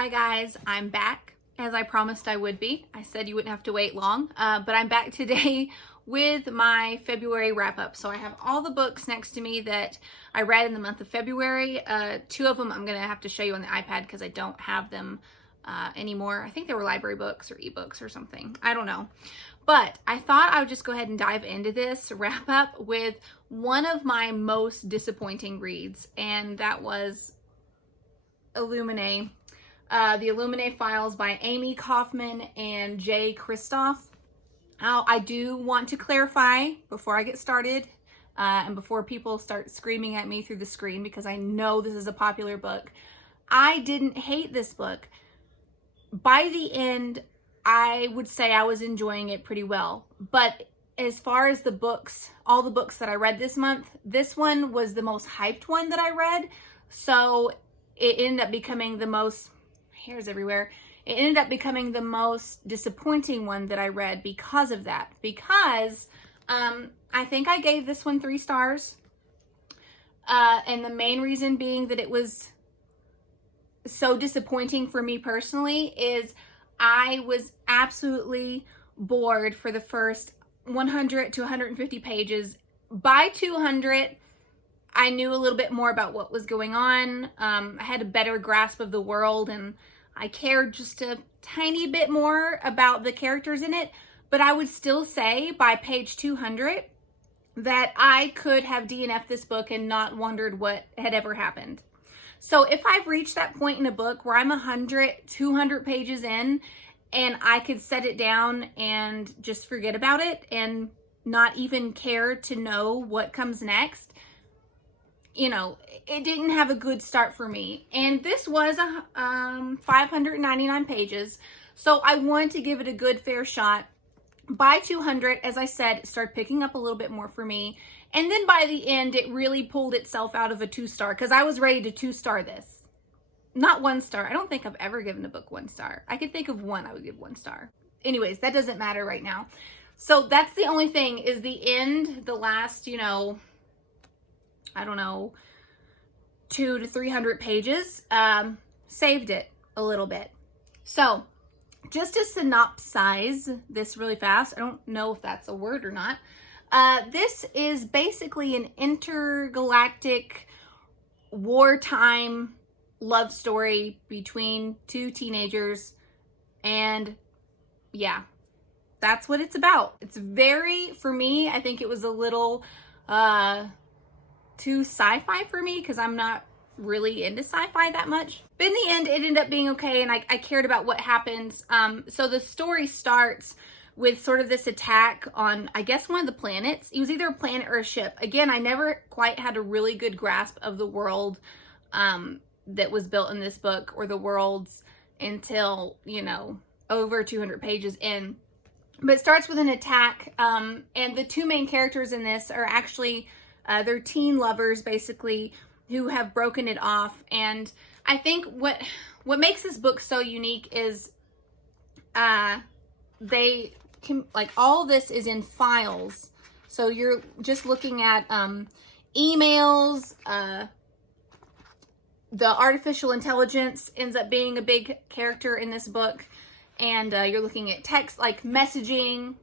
Hi guys, I'm back as I promised I would be. I said you wouldn't have to wait long, but I'm back today with my February wrap-up. So I have all the books next to me that I read in the month of February. Two of them I'm going to have to show you on the iPad because I don't have them anymore. I think they were library books or ebooks or something. I don't know. But I thought I would just go ahead and dive into this wrap-up with one of my most disappointing reads, and that was Illuminate. The Illuminate Files by Amy Kaufman and Jay Kristoff. Now, I do want to clarify before I get started and before people start screaming at me through the screen, because I know this is a popular book. I didn't hate this book. By the end, I would say I was enjoying it pretty well. But as far as the books, all the books that I read this month, this one was the most hyped one that I read. So it ended up becoming the most, hairs everywhere, it ended up becoming the most disappointing one that I read because of that. Because I think I gave this one 3 stars. And the main reason being that it was so disappointing for me personally is I was absolutely bored for the first 100 to 150 pages. By 200, I knew a little bit more about what was going on. I had a better grasp of the world, and I cared just a tiny bit more about the characters in it. But I would still say by page 200 that I could have DNF'd this book and not wondered what had ever happened. So if I've reached that point in a book where I'm 100, 200 pages in and I could set it down and just forget about it and not even care to know what comes next, you know, it didn't have a good start for me. And this was 599 pages, so I wanted to give it a good fair shot. By 200, as I said, it started picking up a little bit more for me. And then by the end, it really pulled itself out of a 2-star, because I was ready to 2-star this. Not 1 star. I don't think I've ever given a book 1 star. I could think of one I would give 1 star. Anyways, that doesn't matter right now. So that's the only thing, is the end, the last, you know, I don't know, 200 to 300 pages, saved it a little bit. So just to synopsize this really fast, I don't know if that's a word or not. This is basically an intergalactic wartime love story between 2 teenagers, and yeah, that's what it's about. It's very, for me, I think it was a little too sci-fi for me, because I'm not really into sci-fi that much. But in the end, it ended up being okay, and I cared about what happens. So the story starts with sort of this attack on, I guess, one of the planets. It was either a planet or a ship. Again, I never quite had a really good grasp of the world that was built in this book, or the worlds, until, you know, over 200 pages in. But it starts with an attack, and the 2 main characters in this are actually, they're teen lovers, basically, who have broken it off. And I think what makes this book so unique is they can, like, all of this is in files. So you're just looking at emails. The artificial intelligence ends up being a big character in this book. And you're looking at text, like messaging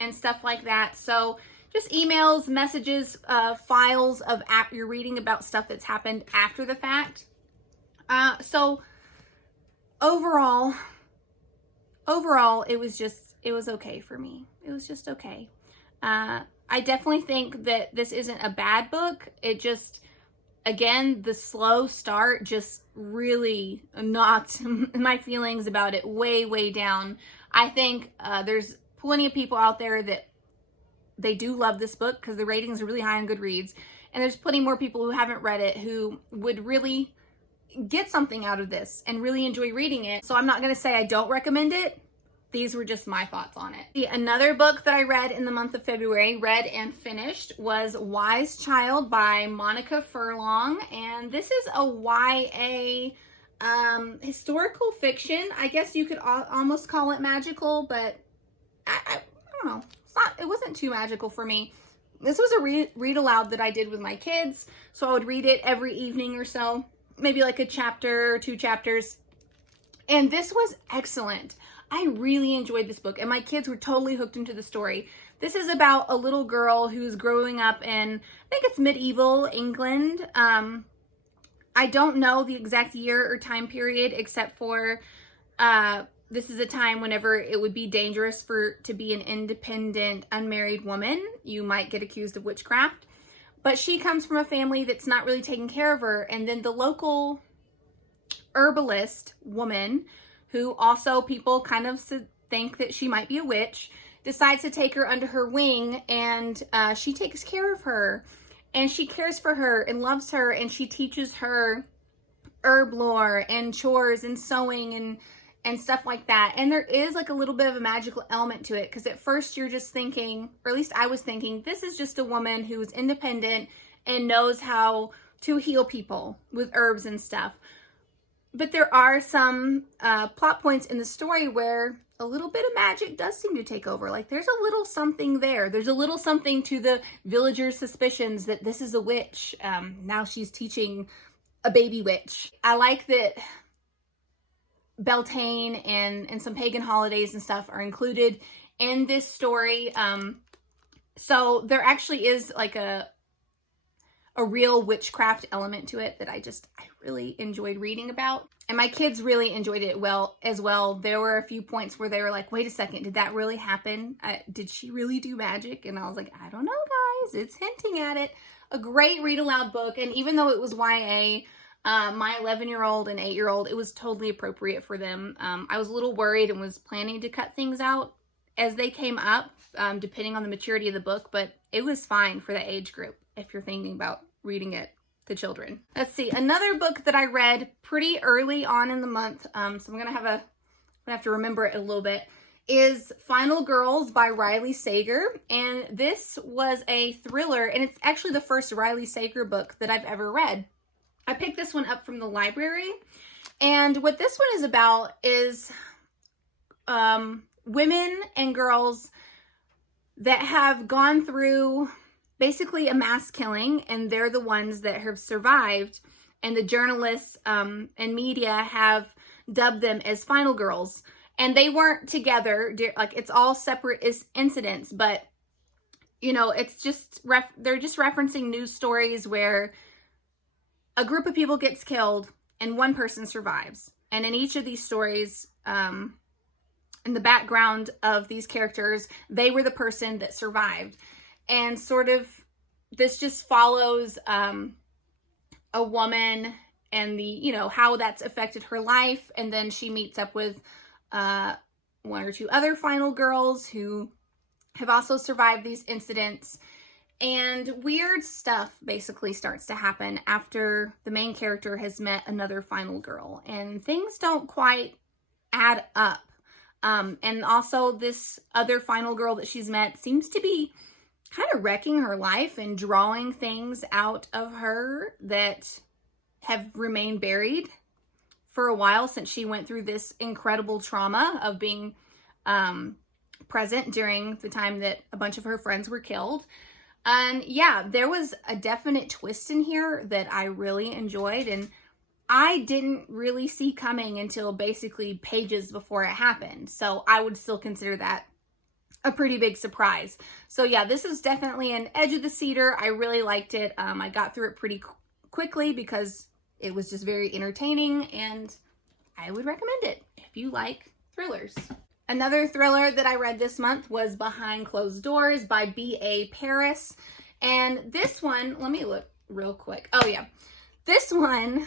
and stuff like that. So just emails, messages, files of you're reading about stuff that's happened after the fact. So overall, it was okay for me. It was just okay. I definitely think that this isn't a bad book. It just, again, the slow start just really knocked my feelings about it way, way down. I think there's plenty of people out there that they do love this book because the ratings are really high on Goodreads. And there's plenty more people who haven't read it who would really get something out of this and really enjoy reading it. So I'm not going to say I don't recommend it. These were just my thoughts on it. Another book that I read in the month of February, read and finished, was Wise Child by Monica Furlong. And this is a YA historical fiction. I guess you could almost call it magical, but I don't know. It wasn't too magical for me. This was a read aloud that I did with my kids. So I would read it every evening or so, maybe like a chapter or 2 chapters. And this was excellent. I really enjoyed this book, and my kids were totally hooked into the story. This is about a little girl who's growing up in, I think it's medieval England. I don't know the exact year or time period, except for this is a time whenever it would be dangerous to be an independent, unmarried woman. You might get accused of witchcraft. But she comes from a family that's not really taking care of her. And then the local herbalist woman, who also people kind of think that she might be a witch, decides to take her under her wing, and she takes care of her, and she cares for her and loves her, and she teaches her herb lore and chores and sewing and stuff like that. And there is like a little bit of a magical element to it, because at first you're just thinking, or at least I was thinking, this is just a woman who's independent and knows how to heal people with herbs and stuff. But there are some plot points in the story where a little bit of magic does seem to take over. Like there's a little something there. There's a little something to the villagers' suspicions that this is a witch. Now she's teaching a baby witch. I like that Beltane and some pagan holidays and stuff are included in this story. So there actually is like a real witchcraft element to it that I really enjoyed reading about. And my kids really enjoyed it as well. There were a few points where they were like, wait a second, did that really happen? Did she really do magic? And I was like, I don't know, guys. It's hinting at it. A great read aloud book. And even though it was YA, my 11-year-old and 8-year-old, it was totally appropriate for them. I was a little worried and was planning to cut things out as they came up, depending on the maturity of the book, but it was fine for the age group if you're thinking about reading it to children. Let's see, another book that I read pretty early on in the month, so I'm gonna have to remember it a little bit, is Final Girls by Riley Sager. And this was a thriller, and it's actually the first Riley Sager book that I've ever read. I picked this one up from the library, and what this one is about is women and girls that have gone through basically a mass killing, and they're the ones that have survived, and the journalists and media have dubbed them as Final Girls. And they weren't together, like it's all separate incidents, but you know, it's just they're just referencing news stories where a group of people gets killed and one person survives. And in each of these stories, in the background of these characters, they were the person that survived. And sort of this just follows a woman and how that's affected her life. And then she meets up with one or two other final girls who have also survived these incidents. And weird stuff basically starts to happen after the main character has met another final girl. And things don't quite add up. And also this other final girl that she's met seems to be kind of wrecking her life and drawing things out of her that have remained buried for a while since she went through this incredible trauma of being present during the time that a bunch of her friends were killed. And yeah, there was a definite twist in here that I really enjoyed, and I didn't really see coming until basically pages before it happened. So I would still consider that a pretty big surprise. So yeah, this is definitely an edge of the seater. I really liked it. I got through it pretty quickly because it was just very entertaining, and I would recommend it if you like thrillers. Another thriller that I read this month was Behind Closed Doors by B.A. Paris. And this one, let me look real quick. Oh yeah, this one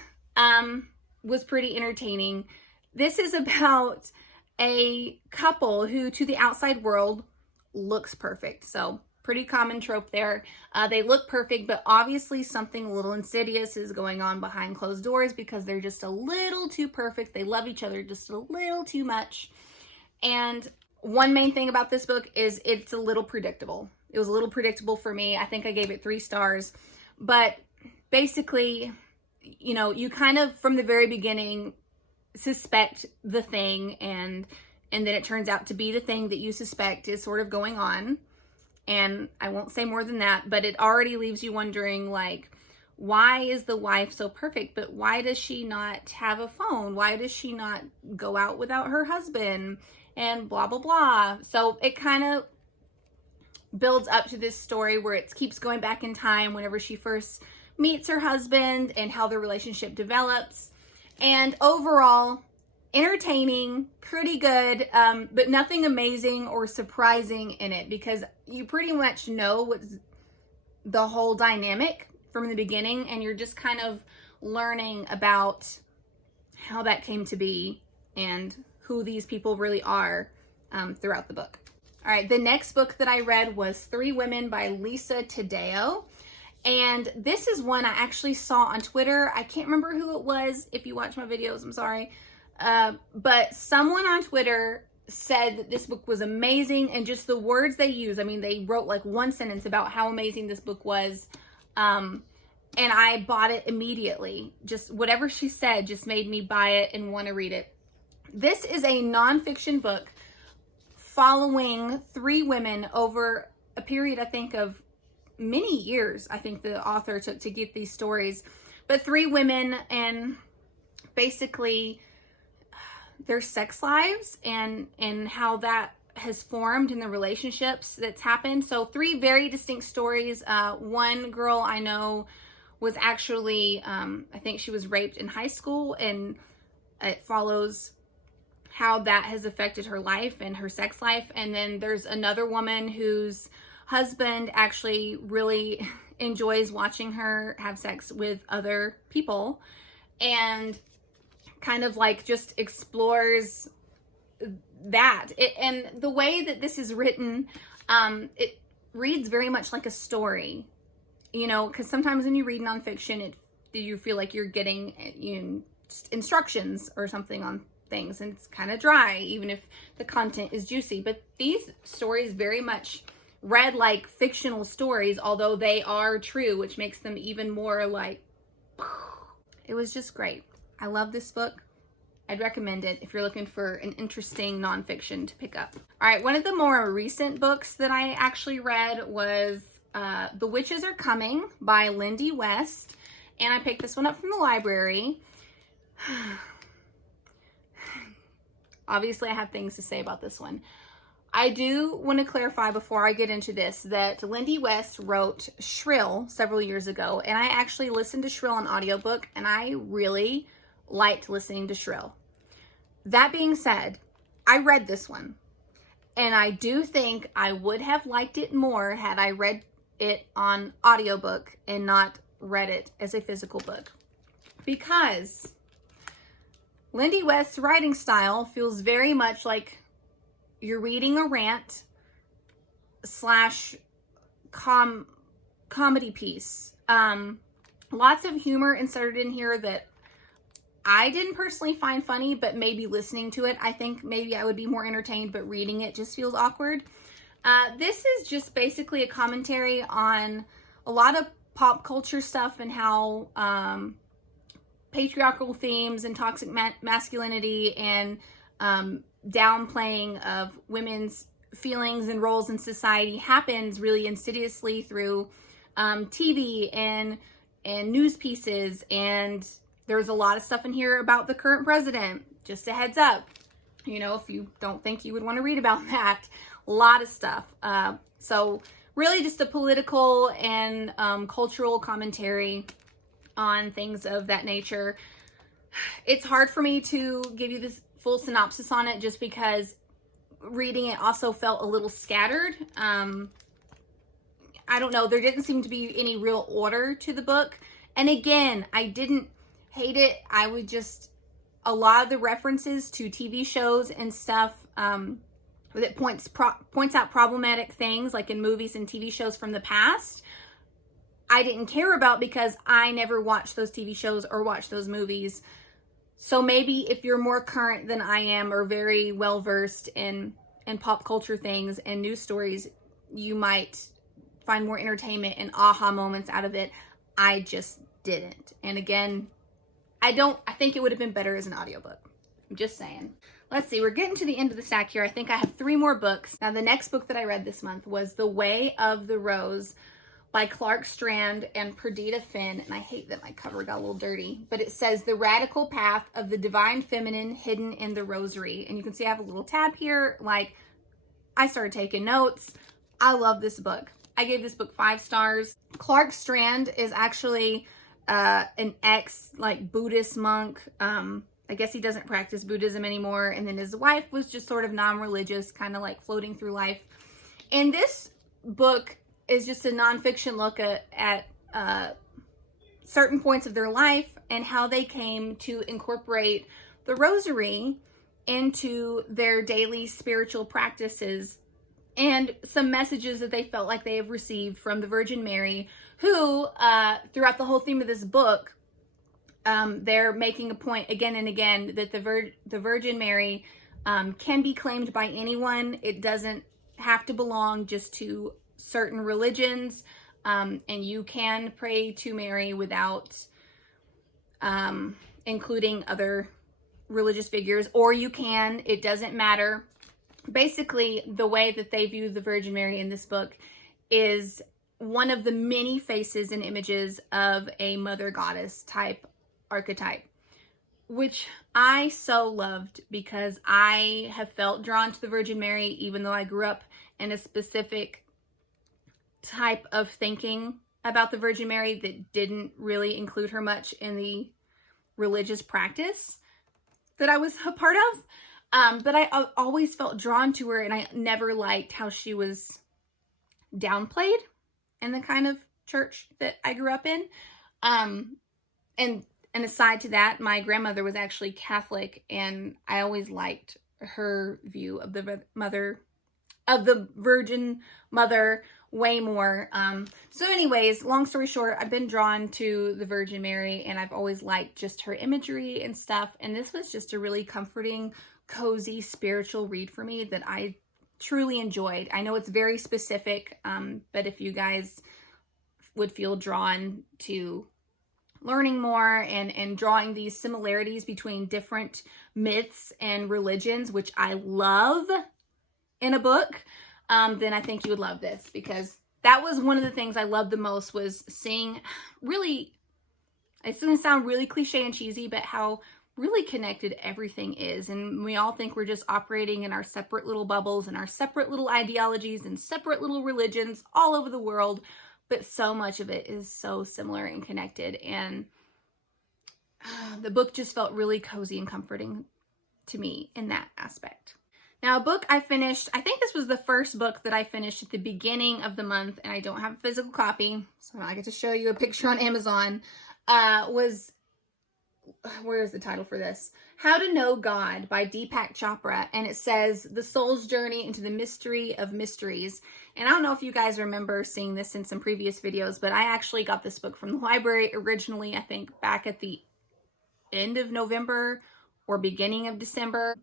was pretty entertaining. This is about a couple who to the outside world looks perfect. So pretty common trope there. They look perfect, but obviously something a little insidious is going on behind closed doors because they're just a little too perfect. They love each other just a little too much. And one main thing about this book is it's a little predictable. It was a little predictable for me. I think I gave it 3 stars. But basically, you kind of from the very beginning suspect the thing, and then it turns out to be the thing that you suspect is sort of going on. And I won't say more than that, but it already leaves you wondering, like, why is the wife so perfect, but why does she not have a phone? Why does she not go out without her husband? And blah, blah, blah. So it kind of builds up to this story where it keeps going back in time whenever she first meets her husband and how their relationship develops. And overall, entertaining, pretty good, but nothing amazing or surprising in it, because you pretty much know what's the whole dynamic from the beginning, and you're just kind of learning about how that came to be and who these people really are throughout the book. All right, the next book that I read was Three Women by Lisa Taddeo. And this is one I actually saw on Twitter. I can't remember who it was. If you watch my videos, I'm sorry. But someone on Twitter said that this book was amazing, and just the words they use. I mean, they wrote like one sentence about how amazing this book was. And I bought it immediately. Just whatever she said just made me buy it and want to read it. This is a nonfiction book following three women over a period, I think, of many years. I think the author took to get these stories. But three women and basically their sex lives and how that has formed in the relationships that's happened. So three very distinct stories. One girl I know was actually, I think she was raped in high school, and it follows how that has affected her life and her sex life. And then there's another woman whose husband actually really enjoys watching her have sex with other people, and kind of like just explores that. And the way that this is written, it reads very much like a story, you know, because sometimes when you read nonfiction, you feel like you're getting just instructions or something on things, and it's kind of dry, even if the content is juicy. But these stories very much read like fictional stories, although they are true, which makes them even more like, it was just great. I love this book. I'd recommend it if you're looking for an interesting nonfiction to pick up. All right, one of the more recent books that I actually read was The Witches Are Coming by Lindy West, and I picked this one up from the library. Obviously, I have things to say about this one. I do want to clarify before I get into this that Lindy West wrote Shrill several years ago, and I actually listened to Shrill on audiobook, and I really liked listening to Shrill. That being said, I read this one, and I do think I would have liked it more had I read it on audiobook and not read it as a physical book, because Lindy West's writing style feels very much like you're reading a rant / comedy piece. Lots of humor inserted in here that I didn't personally find funny, but maybe listening to it, I think maybe I would be more entertained, but reading it just feels awkward. This is just basically a commentary on a lot of pop culture stuff and how patriarchal themes and toxic masculinity and downplaying of women's feelings and roles in society happens really insidiously through TV and news pieces. And there's a lot of stuff in here about the current president. Just a heads up, you know, if you don't think you would want to read about that, a lot of stuff. So really just a political and cultural commentary on things of that nature. It's hard for me to give you this full synopsis on it just because reading it also felt a little scattered. I don't know, there didn't seem to be any real order to the book. And again, I didn't hate it. I would just, a lot of the references to TV shows and stuff that points out problematic things like in movies and TV shows from the past, I didn't care about because I never watched those TV shows or watched those movies. So maybe if you're more current than I am or very well versed in pop culture things and news stories, you might find more entertainment and aha moments out of it. I just didn't. And again, I think it would have been better as an audiobook. I'm just saying. Let's see, we're getting to the end of the stack here. I think I have 3 more books. Now, the next book that I read this month was The Way of the Rose by Clark Strand and Perdita Finn. And I hate that my cover got a little dirty, but it says The Radical Path of the Divine Feminine Hidden in the Rosary. And you can see I have a little tab here. Like, I started taking notes. I love this book. I gave this book 5 stars. Clark Strand is actually an Buddhist monk. I guess he doesn't practice Buddhism anymore. And then his wife was just sort of non-religious, kind of like floating through life. And this book is just a nonfiction look at certain points of their life and how they came to incorporate the rosary into their daily spiritual practices, and some messages that they felt like they have received from the Virgin Mary, who, throughout the whole theme of this book, they're making a point again and again that the Virgin Mary can be claimed by anyone. It doesn't have to belong just to certain religions, and you can pray to Mary without including other religious figures, or you can, it doesn't matter. Basically, the way that they view the Virgin Mary in this book is one of the many faces and images of a mother goddess type archetype, which I so loved because I have felt drawn to the Virgin Mary, even though I grew up in a specific type of thinking about the Virgin Mary that didn't really include her much in the religious practice that I was a part of. But I always felt drawn to her, and I never liked how she was downplayed in the kind of church that I grew up in. And aside to that, my grandmother was actually Catholic, and I always liked her view of the Virgin Mother way more. So anyways, long story short, I've been drawn to the Virgin Mary, and I've always liked just her imagery and stuff. And this was just a really comforting, cozy, spiritual read for me that I truly enjoyed. I know it's very specific, but if you guys would feel drawn to learning more and drawing these similarities between different myths and religions, which I love in a book, then I think you would love this, because that was one of the things I loved the most, was seeing really, it's going to sound really cliche and cheesy, but how really connected everything is. And we all think we're just operating in our separate little bubbles and our separate little ideologies and separate little religions all over the world, but so much of it is so similar and connected. And the book just felt really cozy and comforting to me in that aspect. Now, a book I finished, I think this was the first book that I finished at the beginning of the month, and I don't have a physical copy, so I get to show you a picture on Amazon, where is the title for this? How to Know God by Deepak Chopra, and it says The Soul's Journey into the Mystery of Mysteries. And I don't know if you guys remember seeing this in some previous videos, but I actually got this book from the library originally, I think back at the end of November or beginning of December.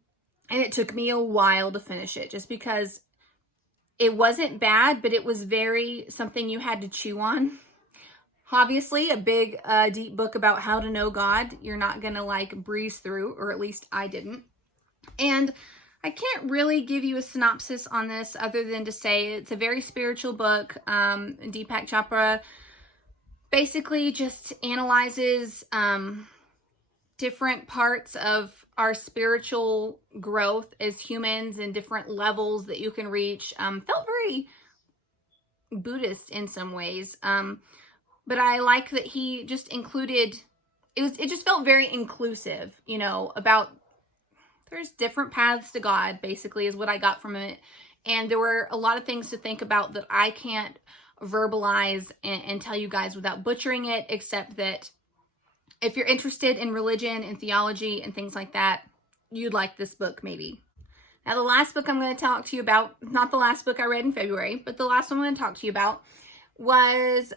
And it took me a while to finish it, just because it wasn't bad, but it was very something you had to chew on. Obviously, a big, deep book about how to know God, you're not going to like breeze through, or at least I didn't. And I can't really give you a synopsis on this other than to say it's a very spiritual book. Deepak Chopra basically just analyzes different parts of our spiritual growth as humans and different levels that you can reach. Felt very Buddhist in some ways. But I like that he just included, it just felt very inclusive, you know, about there's different paths to God, basically, is what I got from it. And there were a lot of things to think about that I can't verbalize and tell you guys without butchering it, except that if you're interested in religion and theology and things like that, you'd like this book maybe. Now, the last book I'm going to talk to you about, not the last book I read in February, but the last one I'm going to talk to you about was,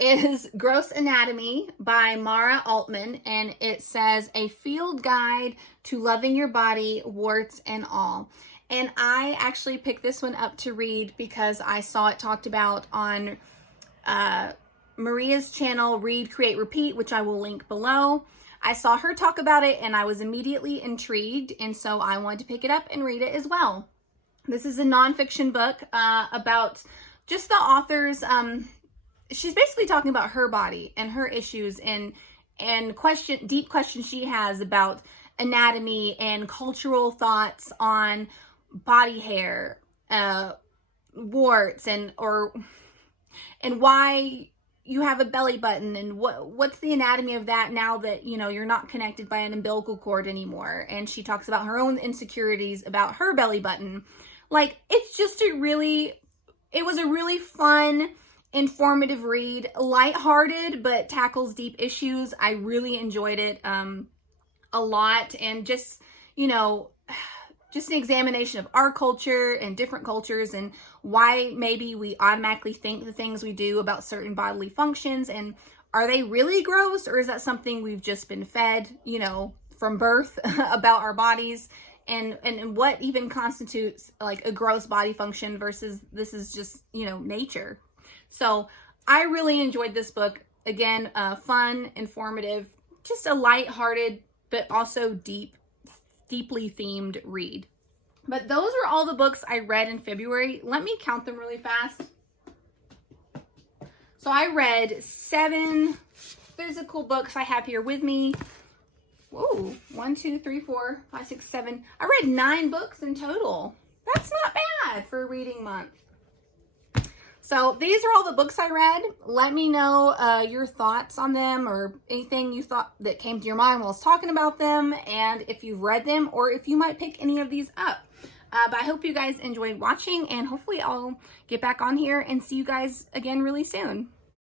is Gross Anatomy by Mara Altman, and it says A Field Guide to Loving Your Body, Warts and All. And I actually picked this one up to read because I saw it talked about on Maria's channel, Read, Create, Repeat, which I will link below. I saw her talk about it and I was immediately intrigued, and so I wanted to pick it up and read it as well. This is a nonfiction book about just the author's she's basically talking about her body and her issues and deep questions she has about anatomy and cultural thoughts on body hair, warts, and why you have a belly button, and what's the anatomy of that now that, you know, you're not connected by an umbilical cord anymore. And she talks about her own insecurities about her belly button. Like, it's just it was a really fun, informative read, lighthearted, but tackles deep issues. I really enjoyed it a lot. And just, you know, just an examination of our culture and different cultures and why maybe we automatically think the things we do about certain bodily functions, and are they really gross, or is that something we've just been fed, you know, from birth about our bodies, and what even constitutes like a gross body function versus this is just, you know, nature. So I really enjoyed this book. Again, fun, informative, just a lighthearted but also deeply themed read. But those are all the books I read in February. Let me count them really fast. So I read 7 physical books I have here with me. Whoa, 1, 2, 3, 4, 5, 6, 7. I read 9 books in total. That's not bad for a reading month. So these are all the books I read. Let me know your thoughts on them, or anything you thought that came to your mind while I was talking about them, and if you've read them or if you might pick any of these up. But I hope you guys enjoyed watching, and hopefully I'll get back on here and see you guys again really soon.